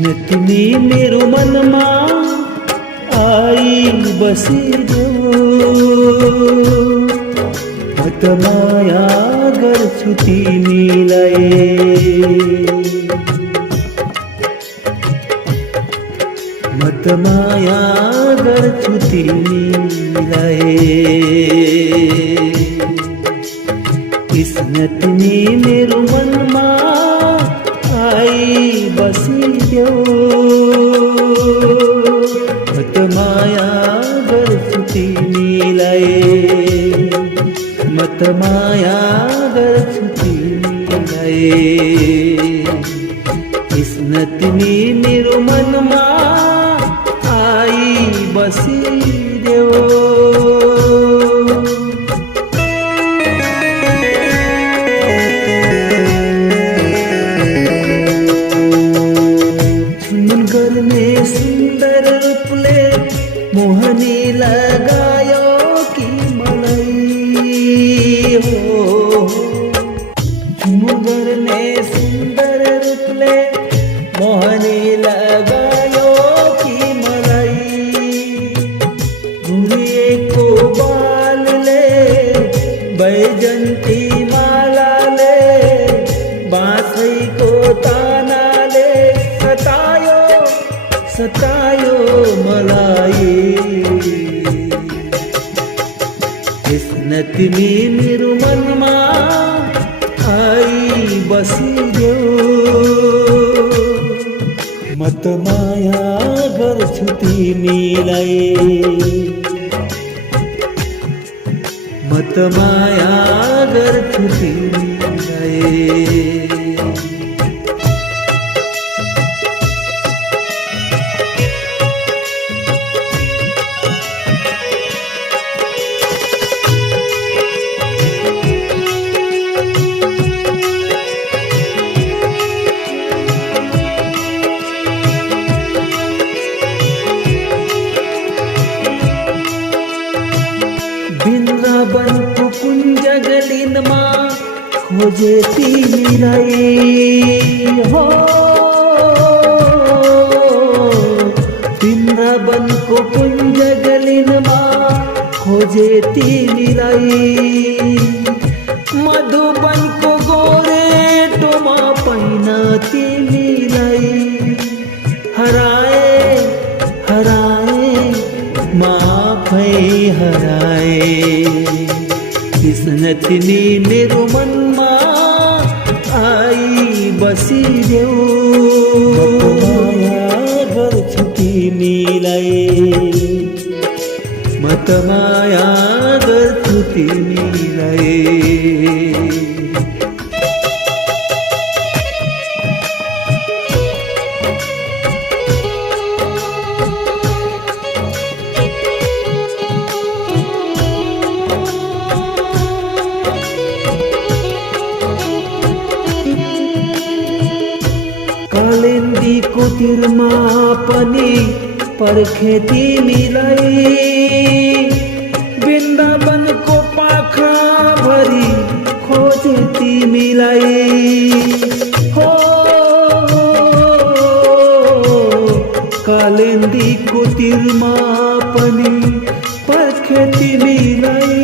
किस्मतनी मेरो मनमा आई बसिरह्यो म त माया गर्छु तिमीलाई म त माया गर्छु तिमीलाई किस्मतनी मेरो मनमा आई बसिरह्यो म त माया गर्छु तिमीलाई म त माया गर्छु तिमीलाई किस्मतनी मेरो मनमा आई बसिरह्यो सुंदर रूपले मोहनी लगायो कि मलाई हो गर्ने सुंदर रूपले मोहनी लगायो कि मलाई घुरिएको बालले बैजन्ती मालाले बाँसैको तानाले सतायो मलाई किस्मतनी मेरो मनमा आई बसिरह्यो म त माया गर्छु तिमीलाई म त माया गर्छु तिमीलाई वृन्दावनको कुञ्ज गलिनमा खोजे तिमीलाई हो वृन्दावनको कुञ्ज गलिनमा खोजे तिमीलाई मधुवनको गोरेटोमा पाइन तिमीलाई हराए माफै हराए किस्मतनी मेरो मनमा आई बसिरह्यो माया गर्छु तिमीलाई म त माया गर्छु तिमीलाई कालिन्दीको तिरमा पनि पर्खे तिमीलाई वृन्दावनको पाखा भरि खोजे तिमीलाई हो कालिन्दीको तिरमा पनि पर्खे तिमीलाई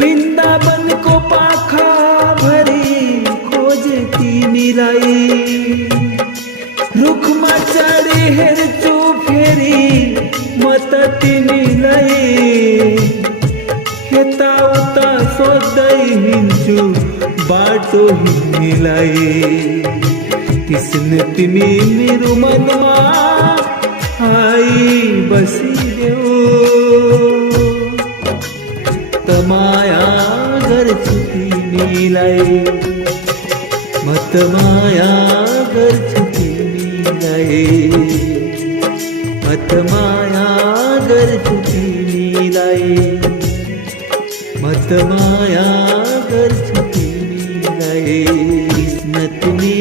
वृन्दावनको पाखा भरि खोजे तिमीलाई रुखमा चढी हेर्छु फेरि म त तिमीलाई यताउता सोध्दै हिँड्छु बाटो हिँड्नेलाई किस्मतनी मेरो मनमा आई बसिरह्यो त माया गर्छु तिमीलाई म त माया गर्छु तिमीलाई म त माया गर्छु तिमीलाई म त माया गर्छु तिमीलाई किस्मतनी